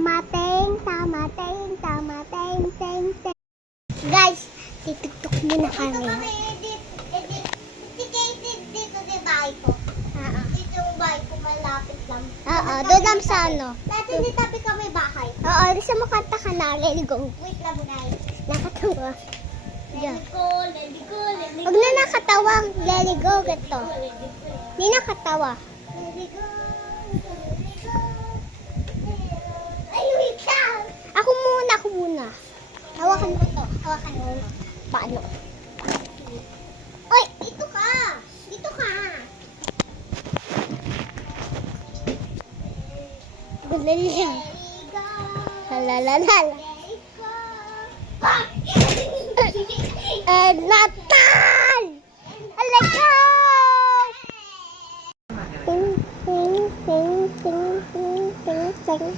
Tama, ting. Guys, titiktok muna kami. Dito di bahay ko. Dito yung bahay ko, malapit lang. Doon lang sa ano. Dati nitabi kami bahay. Di sa makanta ka na, let it go. Wait lang guys. Nakatawa. Let it go. Huwag na nakatawa, let it go, gato. Hindi nakatawa. Let it go. Ay, wait lang. Ako muna. Hawakan mo to. Hawakan mo. Paano? Oy, dito ka. Gulali lang. Halalalala. Natal! Alaga! Ting, ting, ting, ting, ting, ting, ting.